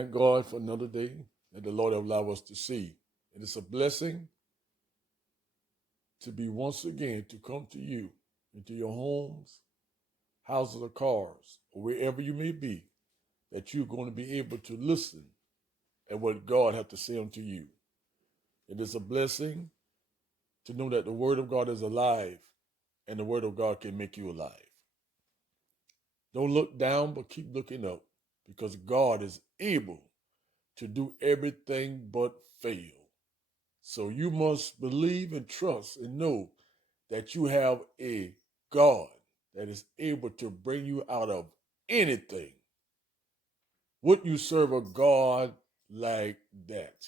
Thank God for another day that the Lord have allowed us to see. It is a blessing to be once again to come to you, into your homes, houses, or cars, or wherever you may be, that you're going to be able to listen at what God has to say unto you. It is a blessing to know that the Word of God is alive and the Word of God can make you alive. Don't look down, but keep looking up, because God is able to do everything but fail. So you must believe and trust and know that you have a God that is able to bring you out of anything. Would you serve a God like that?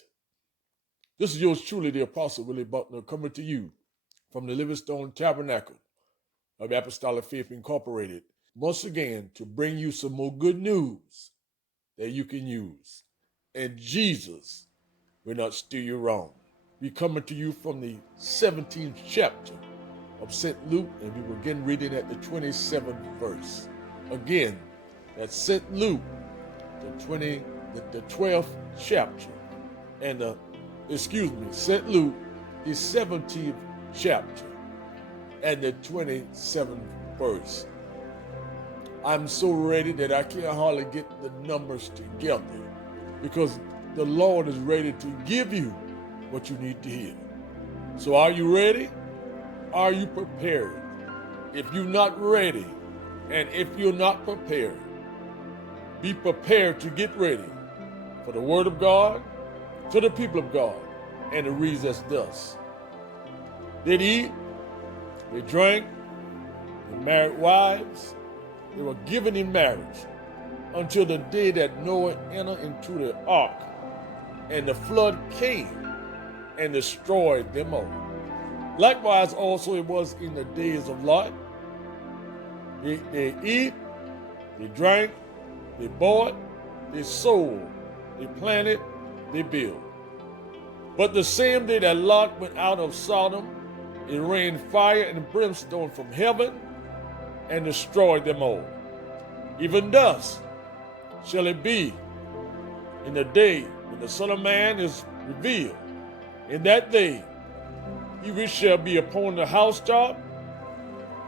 This is yours truly, the Apostle Willie Buckner, coming to you from the Livingstone Tabernacle of Apostolic Faith Incorporated, once again to bring you some more good news that you can use. And Jesus will not steer you wrong. We coming to you from the 17th chapter of St. Luke, and we begin reading at the 27th verse. Again, that's St. Luke, the 12th chapter, and St. Luke, the 17th chapter, and the 27th verse. I'm so ready that I can't hardly get the numbers together, because the Lord is ready to give you what you need to hear. So are you ready? Are you prepared? If you're not ready, and if you're not prepared, be prepared to get ready for the Word of God, to the people of God, and it reads as thus. They eat, they drank, they married wives, they were given in marriage until the day that Noah entered into the ark, and the flood came and destroyed them all. Likewise also it was in the days of Lot. They eat, they drank, they bought, they sold, they planted, they built. But the same day that Lot went out of Sodom, it rained fire and brimstone from heaven and destroyed them all. Even thus shall it be in the day when the Son of Man is revealed. In that day, he which shall be upon the housetop,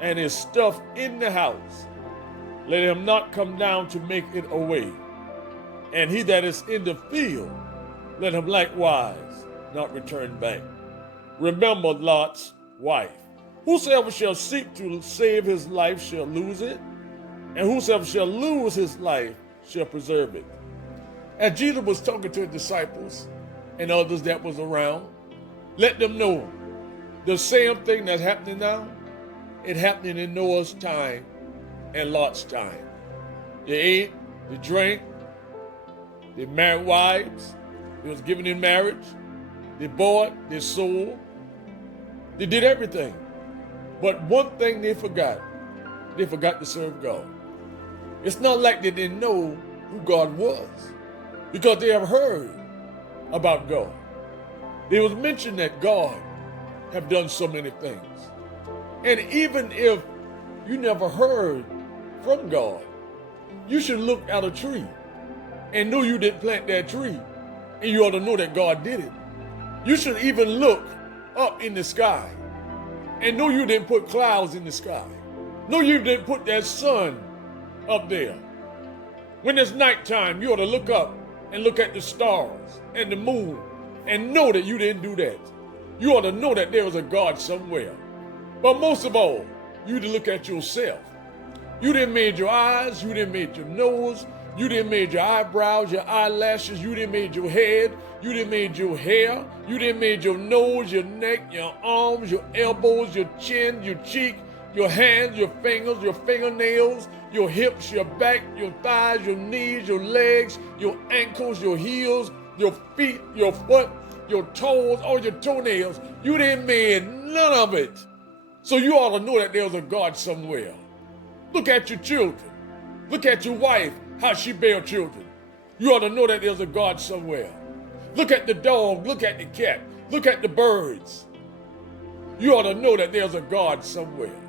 and his stuff in the house, let him not come down to make it away. And he that is in the field, let him likewise not return back. Remember Lot's wife. Whosoever shall seek to save his life shall lose it, and whosoever shall lose his life shall preserve it. As Jesus was talking to his disciples and others that was around, let them know the same thing that's happening now, it happening in Noah's time and Lot's time. They ate, they drank, they married wives, they was given in marriage, they bought, they sold, they did everything. But one thing they forgot to serve God. It's not like they didn't know who God was, because they have heard about God. It was mentioned that God have done so many things. And even if you never heard from God, you should look at a tree and know you didn't plant that tree, and you ought to know that God did it. You should even look up in the sky and know you didn't put clouds in the sky. Know you didn't put that sun up there. When it's nighttime, you ought to look up and look at the stars and the moon and know that you didn't do that. You ought to know that there was a God somewhere. But most of all, you to look at yourself. You didn't made your eyes, you didn't made your nose, you didn't made your eyebrows, your eyelashes, you didn't made your head, you didn't made your hair, you didn't made your nose, your neck, your arms, your elbows, your chin, your cheek, your hands, your fingers, your fingernails, your hips, your back, your thighs, your knees, your legs, your ankles, your heels, your feet, your foot, your toes, all your toenails. You didn't make none of it. So you ought to know that there's a God somewhere. Look at your children. Look at your wife, how she bear children. You ought to know that there's a God somewhere. Look at the dog, look at the cat, look at the birds. You ought to know that there's a God somewhere.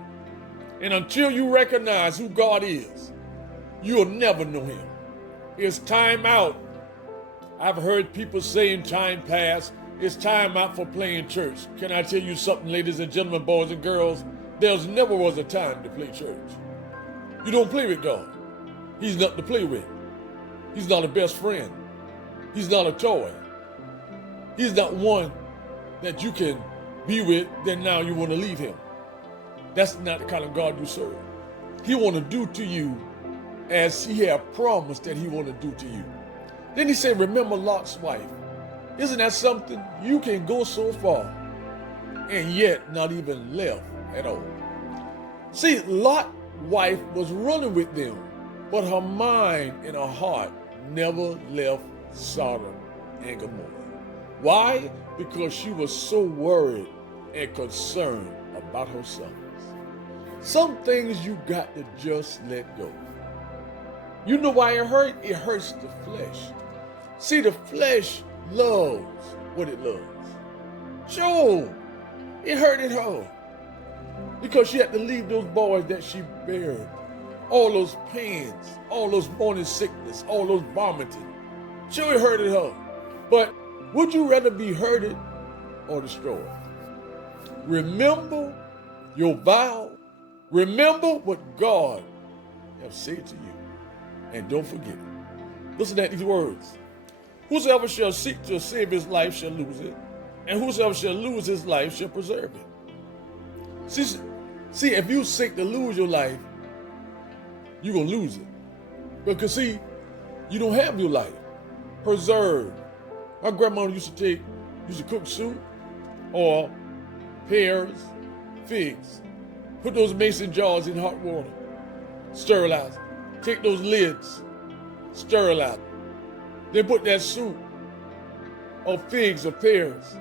And until you recognize who God is, you'll never know him. It's time out I've heard people say in time past, it's time out for playing church. Can I tell you something, ladies and gentlemen, boys and girls? There's never was a time to play church. You don't play with God. He's not to play with. He's not a best friend. He's not a toy. He's not one that you can be with, then now you want to leave him. That's not the kind of God you serve. He want to do to you as he had promised that he want to do to you. Then he said, remember Lot's wife. Isn't that something? You can go so far and yet not even left at all. See, Lot's wife was running with them, but her mind and her heart never left Sodom and Gomorrah. Why? Because she was so worried and concerned about her sons. Some things you got to just let go. You know why it hurt? It hurts the flesh. See, the flesh loves what it loves. Sure, it hurted her because she had to leave those boys that she buried. All those pains, all those morning sickness, all those vomiting. Sure, it hurted her. But would you rather be hurted or destroyed? Remember your vow. Remember what God has said to you. And don't forget it. Listen to these words. Whosoever shall seek to save his life shall lose it, and whosoever shall lose his life shall preserve it. See, if you seek to lose your life, you're going to lose it. Because see, you don't have your life preserved. My grandmother used to cook soup or pears, figs, put those mason jars in hot water, sterilize, take those lids, sterilize. Then put that soup of figs or pears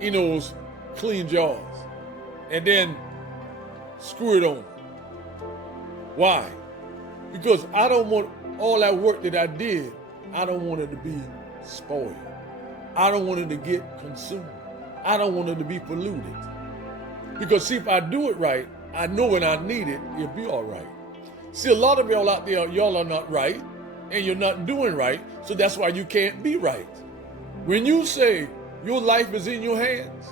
in those clean jars and then screw it on. Why? Because I don't want all that work that I did, I don't want it to be spoiled. I don't want it to get consumed. I don't want it to be polluted. Because see, if I do it right, I know when I need it, it'll be all right. See, a lot of y'all out there, y'all are not right, and you're not doing right, so that's why you can't be right. When you say your life is in your hands,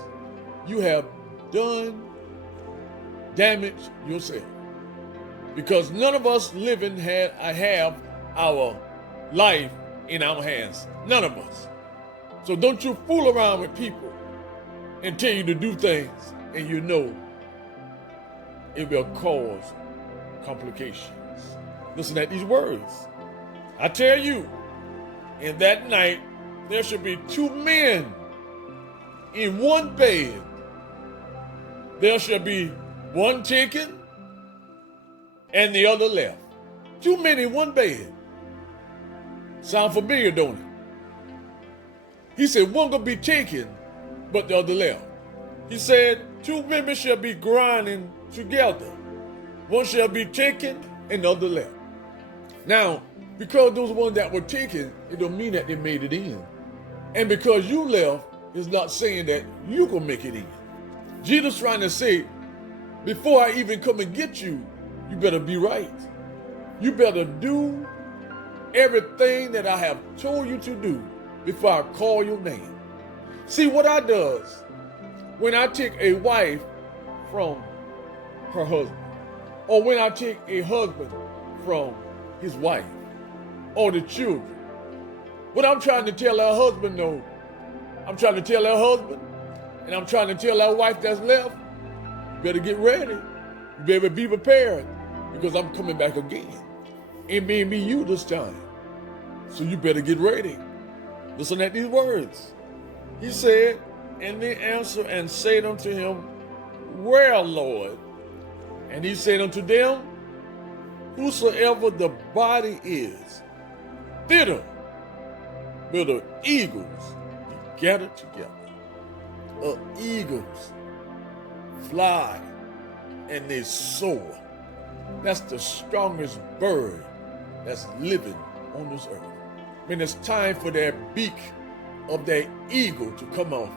you have done damage yourself. Because none of us living have our life in our hands. None of us. So don't you fool around with people and tell you to do things and you know it will cause complications. Listen at these words. I tell you, in that night there should be two men in one bed. There shall be one taken and the other left. Two men in one bed. Sound familiar, don't it? He said one gonna be taken, but the other left. He said two women shall be grinding together. One shall be taken and the other left. Now, because those ones that were taken, it don't mean that they made it in. And because you left, is not saying that you gonna make it in. Jesus trying to say, before I even come and get you, you better be right. You better do everything that I have told you to do before I call your name. See what I does when I take a wife from her husband, or when I take a husband from his wife, or the children. What I'm trying to tell her husband, no, I'm trying to tell her husband, and I'm trying to tell her wife that's left, you better get ready. You better be prepared, because I'm coming back again. It may be you this time. So you better get ready. Listen at these words. He said, and they answered and said unto him, Well, Lord. And he said unto them, Whosoever the body is, thither will the eagles be gathered together. Eagles fly and they soar. That's the strongest bird that's living on this earth. When it's time for that beak of that eagle to come off,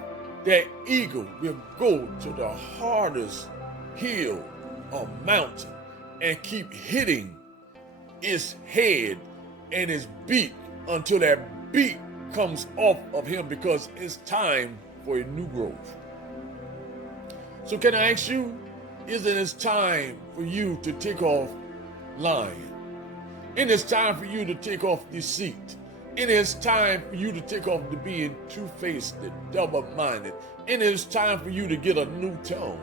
that eagle will go to the hardest hill or mountain and keep hitting its head and its beak until that beak comes off of him because it's time for a new growth. So can I ask you, isn't it time for you to take off lying? It is time for you to take off deceit. It is time for you to take off the being two-faced and double-minded. It is time for you to get a new tone.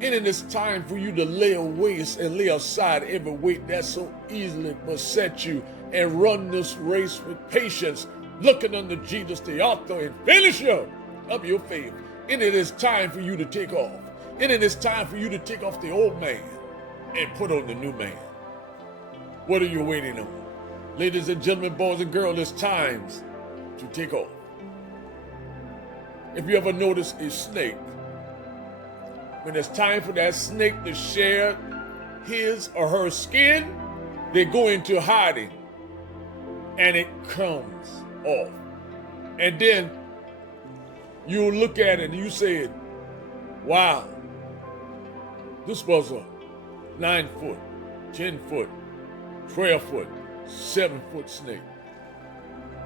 And it is time for you to lay waste and lay aside every weight that so easily beset you and run this race with patience, looking unto Jesus, the author and finisher of your faith. And it is time for you to take off. And it is time for you to take off the old man and put on the new man. What are you waiting on? Ladies and gentlemen, boys and girls, it's time to take off. If you ever notice a snake, when it's time for that snake to share his or her skin, they go into hiding and it comes off. And then you look at it and you say, wow, this was a 9 foot, 10 foot, 12 foot, 7 foot snake.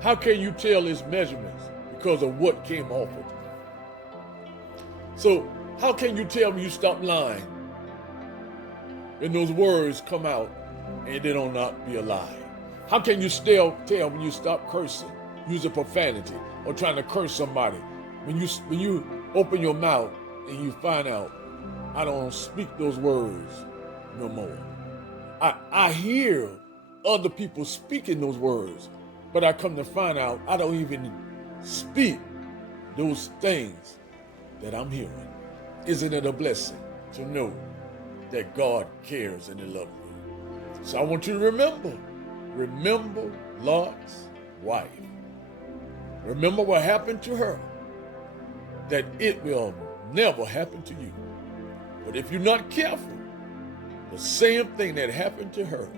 How can you tell its measurements? Because of what came off of it. So how can you tell me you stop lying when those words come out and they don't not be a lie? How can you still tell when you stop cursing, using profanity, or trying to curse somebody? When you open your mouth and you find out, I don't speak those words no more. I hear other people speaking those words, but I come to find out I don't even speak those things that I'm hearing. Isn't it a blessing to know that God cares and He loves you? So I want you to remember Lot's wife. Remember what happened to her, that it will never happen to you. But if you're not careful, the same thing that happened to her,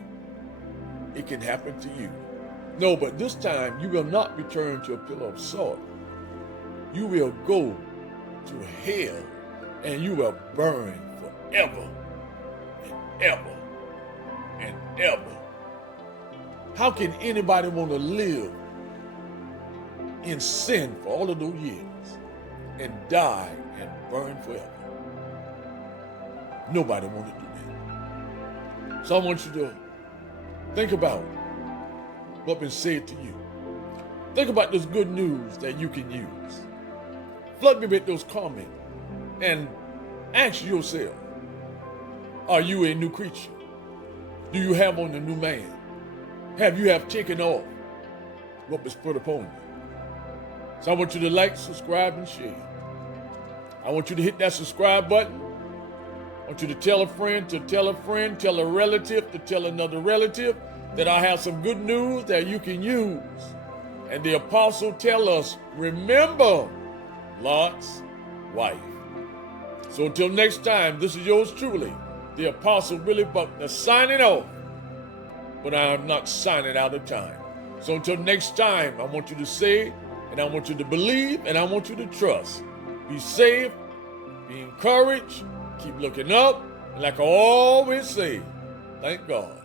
it can happen to you. No, but this time you will not be turned to a pillar of salt. You will go to hell and you will burn forever and ever and ever. How can anybody want to live in sin for all of those years and die and burn forever? Nobody want to do that. So I want you to think about what's been said to you. Think about this good news that you can use. Flood me with those comments and ask yourself, are you a new creature? Do you have on the new man? Have you taken off what was put upon you? So I want you to like, subscribe, and share. I want you to hit that subscribe button. I want you to tell a friend, tell a relative, to tell another relative that I have some good news that you can use. And the apostle tell us, remember Lot's wife. So until next time, this is yours truly, the Apostle Billy Buckner, signing off. But I am not signing out of time. So until next time, I want you to say, and I want you to believe, and I want you to trust. Be safe, be encouraged, keep looking up, and like I always say, thank God.